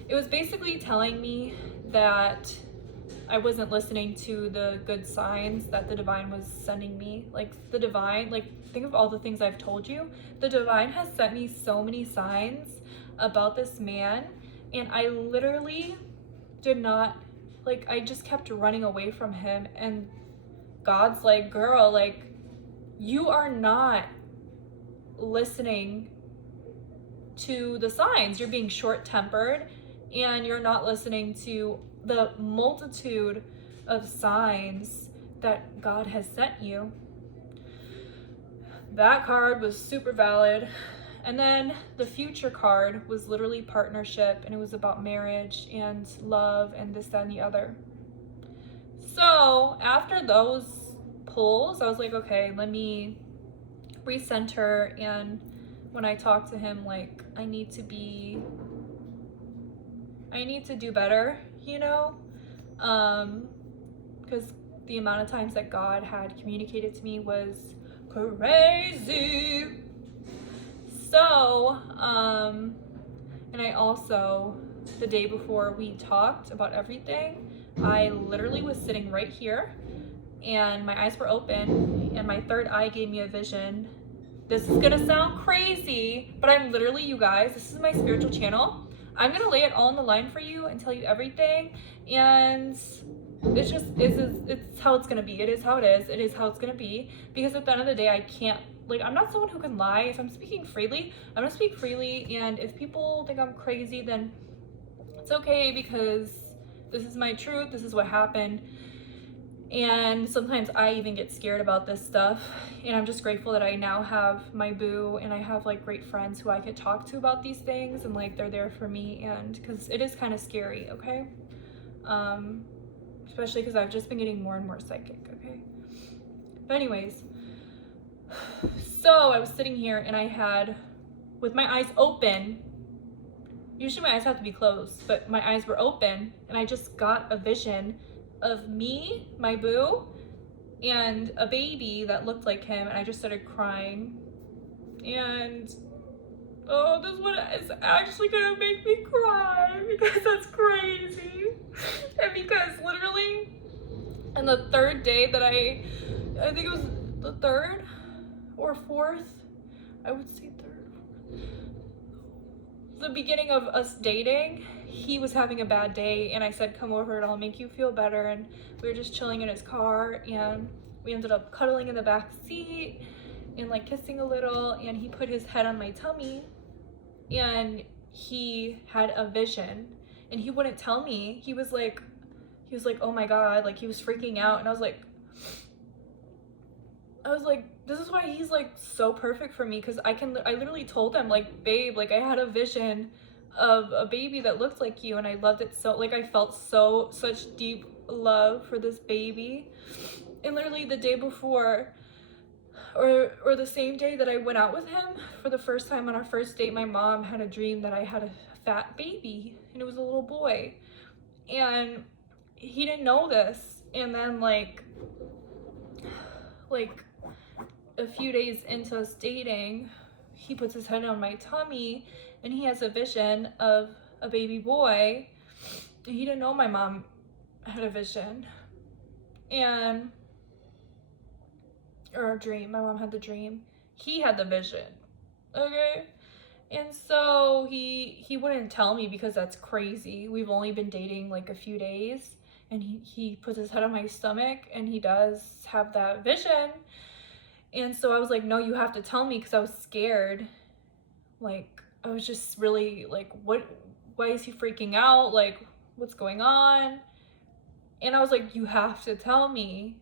It was basically telling me that I wasn't listening to the good signs that the divine was sending me. Like the divine, like think of all the things I've told you. The divine has sent me so many signs about this man, and I literally did not, like, I just kept running away from him, and God's like, girl, like, you are not listening to the signs. You're being short-tempered, and you're not listening to the multitude of signs that God has sent you. That card was super valid. And then the future card was literally partnership, and it was about marriage and love and this, that, and the other. So after those pulls, I was like, okay, let me recenter. And when I talked to him, like, I need to do better, you know? Because the amount of times that God had communicated to me was crazy. So, and I also, the day before we talked about everything, I literally was sitting right here, and my eyes were open, and my third eye gave me a vision. This is gonna sound crazy, but I'm literally, you guys, this is my spiritual channel. I'm gonna lay it all on the line for you and tell you everything, and it's just, it's how it's gonna be. It is how it is. It is how it's gonna be, because at the end of the day, I can't, like, I'm not someone who can lie. If I'm speaking freely, I'm gonna speak freely, and if people think I'm crazy, then it's okay, because this is my truth. This is what happened. And sometimes I even get scared about this stuff, and I'm just grateful that I now have my boo, and I have like great friends who I could talk to about these things, and like they're there for me, and because it is kind of scary, okay? Especially because I've just been getting more and more psychic, okay? But anyways, so I was sitting here, and I had, with my eyes open, usually my eyes have to be closed, but my eyes were open, and I just got a vision of me, my boo, and a baby that looked like him, and I just started crying. And oh, this one is actually gonna make me cry, because that's crazy. And because literally, and the third day that I think it was the third or fourth, I would say third. the beginning of us dating, he was having a bad day, and I said, come over and I'll make you feel better. And we were just chilling in his car, and we ended up cuddling in the back seat and like kissing a little, and he put his head on my tummy, and he had a vision, and he wouldn't tell me. He was like, oh my God, like he was freaking out. And I was like, this is why he's like so perfect for me, because I literally told him, like, babe, like I had a vision of a baby that looked like you, and I loved it so, like I felt such deep love for this baby. And literally the day before, or the same day that I went out with him for the first time on our first date, my mom had a dream that I had a fat baby, and it was a little boy, and he didn't know this. And then like a few days into us dating, he puts his head on my tummy, and he has a vision of a baby boy. He didn't know my mom had a vision, or a dream. My mom had the dream. He had the vision, okay? And so he wouldn't tell me, because that's crazy. We've only been dating like a few days, and he puts his head on my stomach, and he does have that vision. And so I was like, no, you have to tell me, because I was scared. Like, I was just really like, why is he freaking out? Like, what's going on? And I was like, you have to tell me.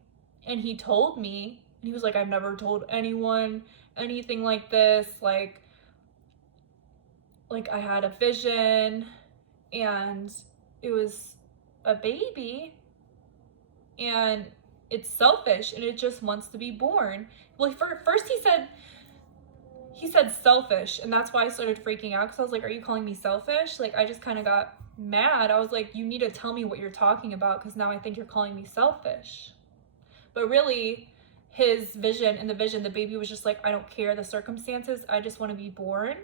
And he told me, and he was like, I've never told anyone anything like this. Like I had a vision, and it was a baby, and it's selfish, and it just wants to be born. Well, first he said selfish, and that's why I started freaking out, because I was like, are you calling me selfish? Like, I just kind of got mad. I was like, you need to tell me what you're talking about, because now I think you're calling me selfish. But really, his vision, in the vision, the baby was just like, I don't care the circumstances, I just want to be born.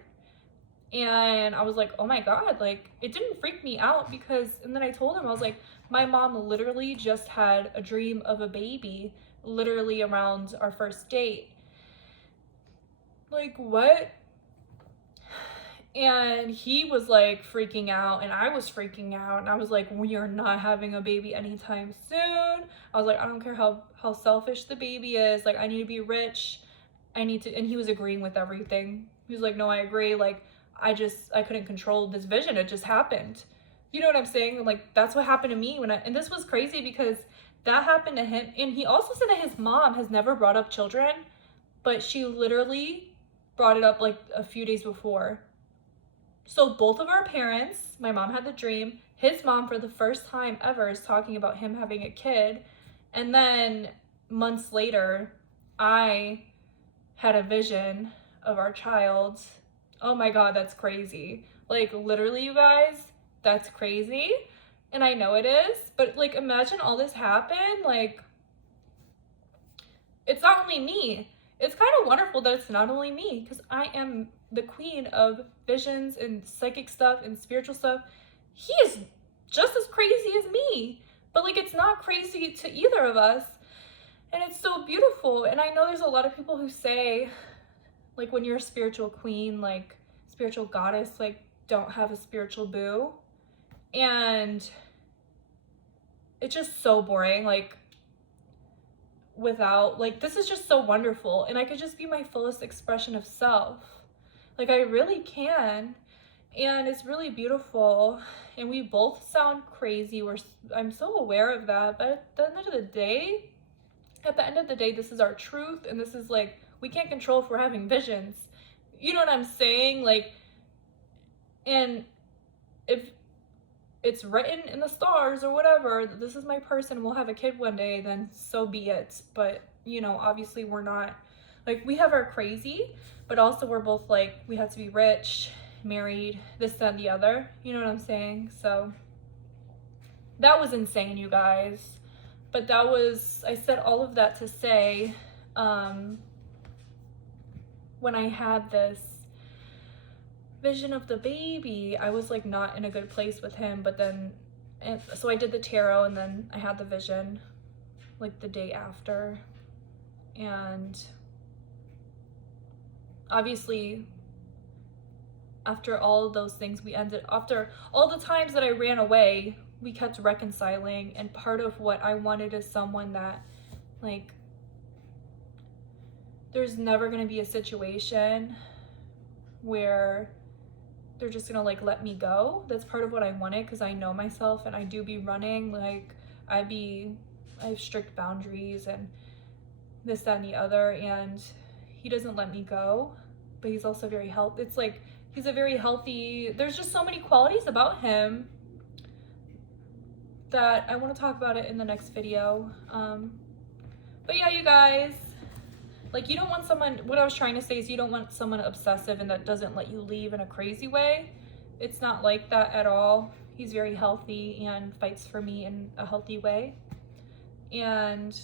And I was like, oh my God, like, it didn't freak me out, because, and then I told him, I was like, my mom literally just had a dream of a baby, literally around our first date. Like, what? And he was like freaking out, and I was freaking out, and I was like, we are not having a baby anytime soon. I was like, I don't care how selfish the baby is, like, I need to be rich, and he was agreeing with everything. He was like, no, I agree, like, I couldn't control this vision, it just happened. You know what I'm saying? Like, that's what happened to me and this was crazy, because that happened to him. And he also said that his mom has never brought up children, but she literally brought it up like a few days before. So both of our parents, my mom had the dream, his mom for the first time ever is talking about him having a kid. And then months later, I had a vision of our child. Oh my God, that's crazy. Like, literally, you guys, that's crazy. And I know it is, but like, imagine all this happened. Like, it's not only me. It's kind of wonderful that it's not only me, because I am the queen of visions and psychic stuff and spiritual stuff. He is just as crazy as me, but like, it's not crazy to either of us. And it's so beautiful. And I know there's a lot of people who say, like, when you're a spiritual queen, like spiritual goddess, like, don't have a spiritual boo. And it's just so boring. Like, without, like, this is just so wonderful, and I could just be my fullest expression of self. Like, I really can, and it's really beautiful. And we both sound crazy. I'm so aware of that, but at the end of the day, this is our truth, and this is like, we can't control if we're having visions. You know what I'm saying? Like, and if it's written in the stars or whatever, this is my person, we'll have a kid one day, then so be it. But, you know, obviously we're not, like, we have our crazy, but also we're both like, we have to be rich, married, this, that, and the other. You know what I'm saying? So that was insane, you guys. But I said all of that to say, when I had this vision of the baby, I was like not in a good place with him. But then, and so I did the tarot, and then I had the vision like the day after. And obviously after all of those things, after all the times that I ran away, we kept reconciling. And part of what I wanted is someone that, like, there's never going to be a situation where they're just gonna like let me go. That's part of what I wanted, because I know myself and I do be running, like I have strict boundaries and this, that, and the other, and he doesn't let me go, but he's also very healthy. It's like he's a very healthy, there's just so many qualities about him that I want to talk about it in the next video. But yeah, you guys, like, you don't want someone, what I was trying to say is you don't want someone obsessive and that doesn't let you leave in a crazy way. It's not like that at all. He's very healthy and fights for me in a healthy way. And,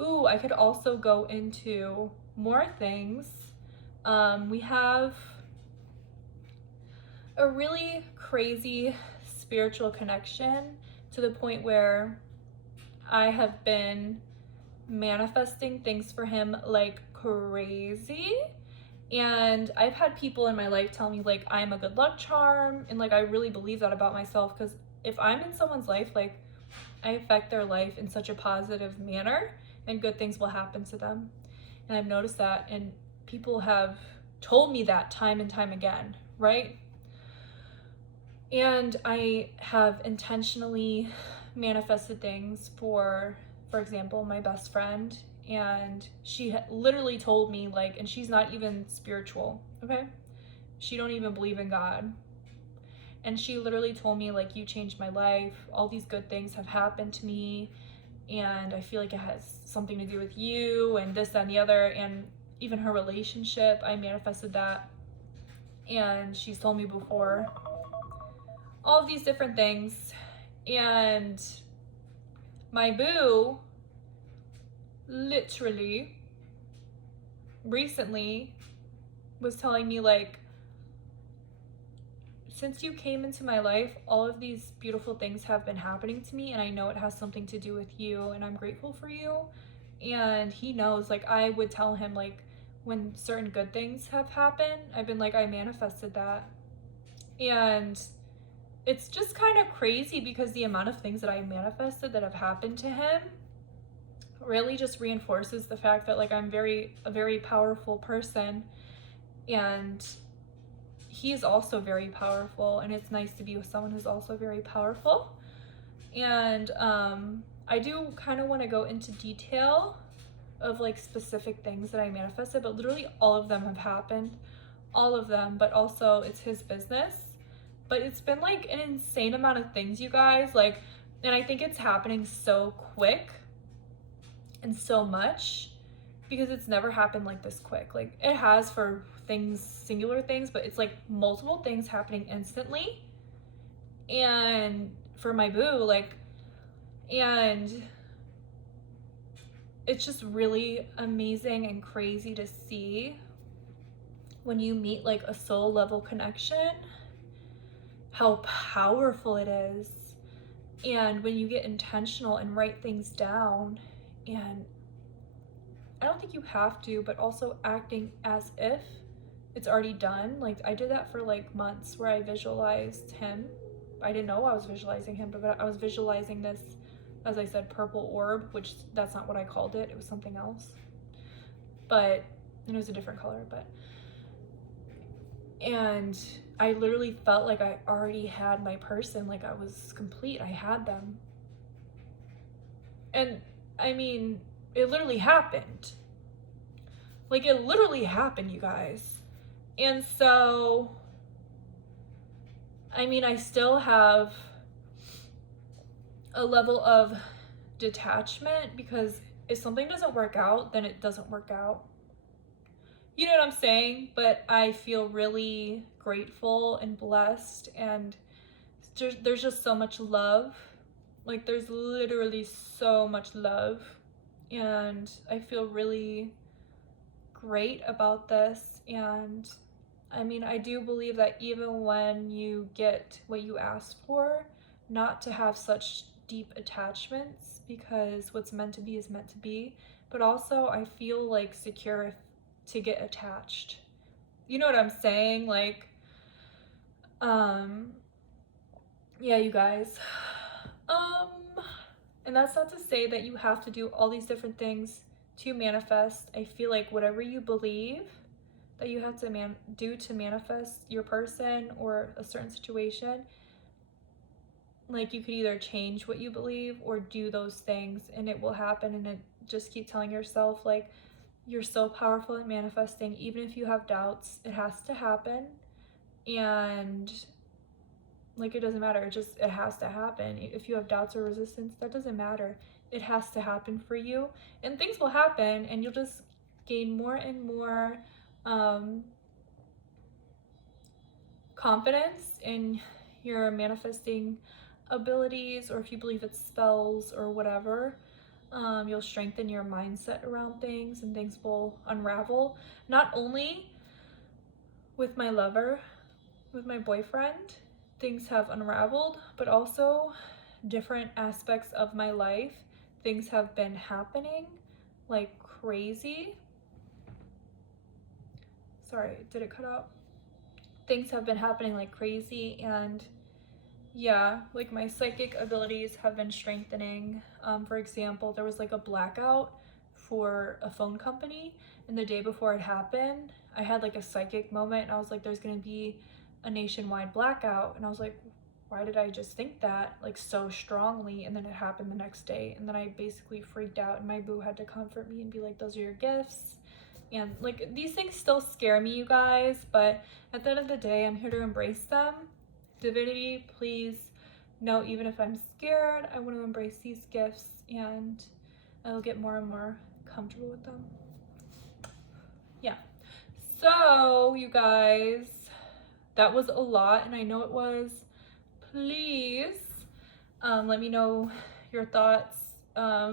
ooh, I could also go into more things. We have a really crazy spiritual connection to the point where I have been manifesting things for him like crazy. And I've had people in my life tell me like I'm a good luck charm, and like I really believe that about myself, because if I'm in someone's life, like I affect their life in such a positive manner and good things will happen to them. And I've noticed that, and people have told me that time and time again, right? And I have intentionally manifested things for example, my best friend, and she literally told me like, and she's not even spiritual, okay? She don't even believe in God. And she literally told me like, you changed my life. All these good things have happened to me, and I feel like it has something to do with you and this, that, and the other. And even her relationship, I manifested that. And she's told me before all of these different things. And my boo literally recently was telling me like, since you came into my life, all of these beautiful things have been happening to me, and I know it has something to do with you, and I'm grateful for you. And he knows, like, I would tell him like when certain good things have happened, I've been like, I manifested that. And it's just kind of crazy because the amount of things that I manifested that have happened to him really just reinforces the fact that like I'm a very powerful person, and he's also very powerful, and it's nice to be with someone who's also very powerful. And I do kind of want to go into detail of like specific things that I manifested, but literally all of them have happened, all of them. But also it's his business, but it's been like an insane amount of things, you guys, like, and I think it's happening so quick and so much because it's never happened like this quick. Like it has for things, singular things, but it's like multiple things happening instantly. And for my boo, like, and it's just really amazing and crazy to see when you meet like a soul level connection, how powerful it is. And when you get intentional and write things down, and I don't think you have to, but also acting as if it's already done. Like I did that for like months where I visualized him. I didn't know I was visualizing him, but I was visualizing this, as I said, purple orb, which that's not what I called it. It was something else, but and it was a different color, but, and I literally felt like I already had my person, like I was complete, I had them. And I mean, it literally happened. Like it literally happened, you guys. And so, I mean, I still have a level of detachment because if something doesn't work out, then it doesn't work out. You know what I'm saying? But I feel really grateful and blessed, and there's just so much love. Like there's literally so much love, and I feel really great about this. And I mean, I do believe that even when you get what you asked for, not to have such deep attachments, because what's meant to be is meant to be. But also I feel like secure to get attached, you know what I'm saying? Like, yeah, you guys. And that's not to say that you have to do all these different things to manifest. I feel like whatever you believe that you have to do to manifest your person or a certain situation, like you could either change what you believe or do those things and it will happen. And it just keep telling yourself like, you're so powerful at manifesting. Even if you have doubts, it has to happen. And like, it doesn't matter, it has to happen. If you have doubts or resistance, that doesn't matter. It has to happen for you, and things will happen, and you'll just gain more and more confidence in your manifesting abilities, or if you believe it's spells or whatever. You'll strengthen your mindset around things, and things will unravel. Not only with my lover, with my boyfriend, things have unraveled, but also different aspects of my life. Things have been happening like crazy. Sorry, did it cut out? Things have been happening like crazy, and yeah, like my psychic abilities have been strengthening. For example, there was like a blackout for a phone company, and the day before it happened, I had like a psychic moment, and I was like, there's gonna be a nationwide blackout, and I was like, why did I just think that like so strongly? And then it happened the next day, and then I basically freaked out, and my boo had to comfort me and be like, those are your gifts. And like, these things still scare me, you guys, but at the end of the day, I'm here to embrace them. Divinity, please know, even if I'm scared, I want to embrace these gifts, and I'll get more and more comfortable with them. Yeah. So, you guys, that was a lot, and I know it was. Please let me know your thoughts. I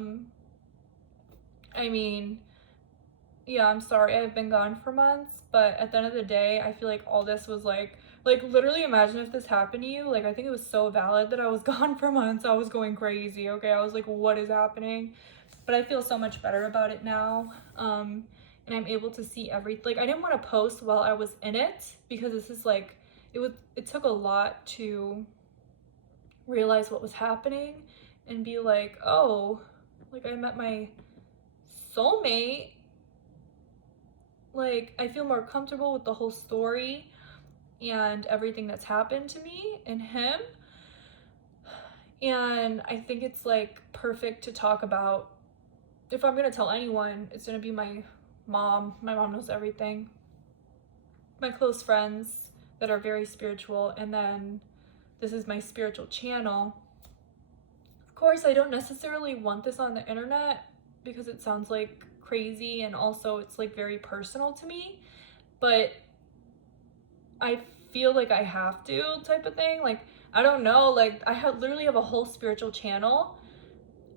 mean, yeah, I'm sorry I've been gone for months, but at the end of the day, I feel like all this was like literally imagine if this happened to you. Like, I think it was so valid that I was gone for months. I was going crazy, okay? I was like, what is happening? But I feel so much better about it now. And I'm able to see everything. Like, I didn't want to post while I was in it, because this is like, it took a lot to realize what was happening and be like, oh, like I met my soulmate. Like, I feel more comfortable with the whole story and everything that's happened to me and him. And I think it's like perfect to talk about. If I'm gonna tell anyone, it's gonna be my mom. My mom knows everything. My close friends that are very spiritual, and then this is my spiritual channel. Of course, I don't necessarily want this on the internet because it sounds like crazy, and also it's like very personal to me, but I feel like I have to, type of thing. Like, I don't know, like I literally have a whole spiritual channel,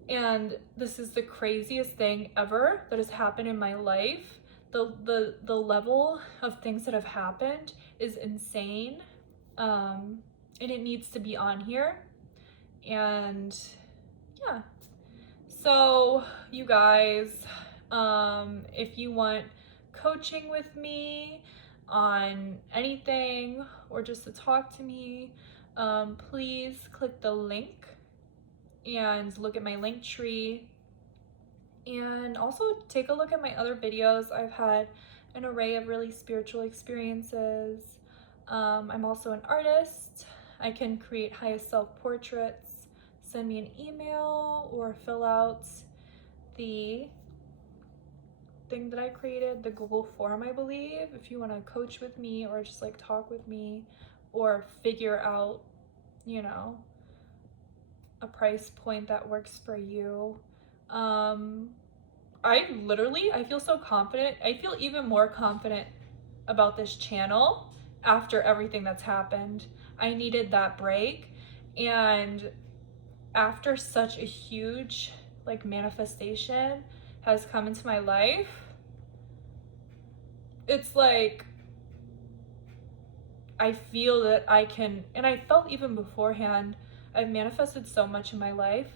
and this is the craziest thing ever that has happened in my life. The level of things that have happened is insane, and it needs to be on here. And yeah, so you guys, if you want coaching with me on anything or just to talk to me, please click the link and look at my link tree, and also take a look at my other videos. I've had an array of really spiritual experiences. I'm also an artist. I can create highest self portraits. Send me an email or fill out the thing that I created, the Google form, I believe, if you want to coach with me or just like talk with me or figure out, you know, a price point that works for you. I feel so confident. I feel even more confident about this channel after everything that's happened. I needed that break, and after such a huge like manifestation has come into my life, it's like I feel that I can, and I felt even beforehand, I've manifested so much in my life.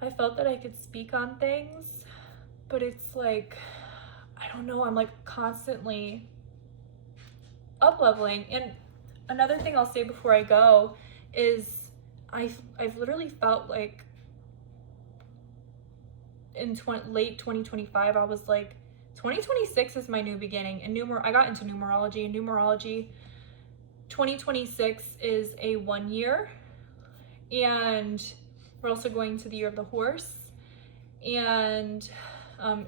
I felt that I could speak on things, but it's like, I don't know, I'm like constantly up leveling. And another thing I'll say before I go is I've literally felt like in late 2025, I was like, 2026 is my new beginning. And I got into numerology, and numerology 2026 is a 1 year, and we're also going to the year of the horse. And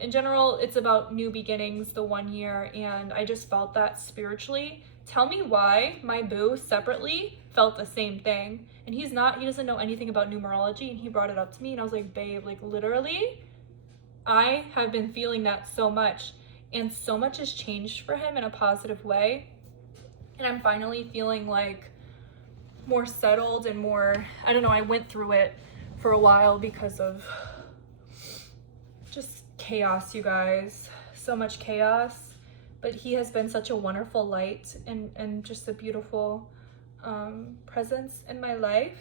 in general, it's about new beginnings, the 1 year, and I just felt that spiritually. Tell me why my boo separately felt the same thing. And he doesn't know anything about numerology, and he brought it up to me, and I was like, babe, like literally, I have been feeling that so much, and so much has changed for him in a positive way. And I'm finally feeling like more settled and more, I don't know, I went through it for a while because of just chaos, you guys. So much chaos. But he has been such a wonderful light and just a beautiful presence in my life.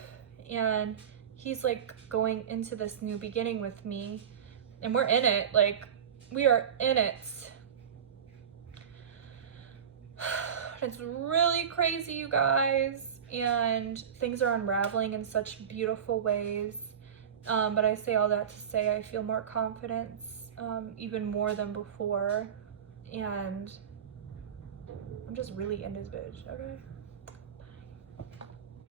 And he's like going into this new beginning with me. And we're in it. Like, we are in it. It's really crazy, you guys. And things are unraveling in such beautiful ways. But I say all that to say I feel more confidence, even more than before. And I'm just really in this bitch, okay?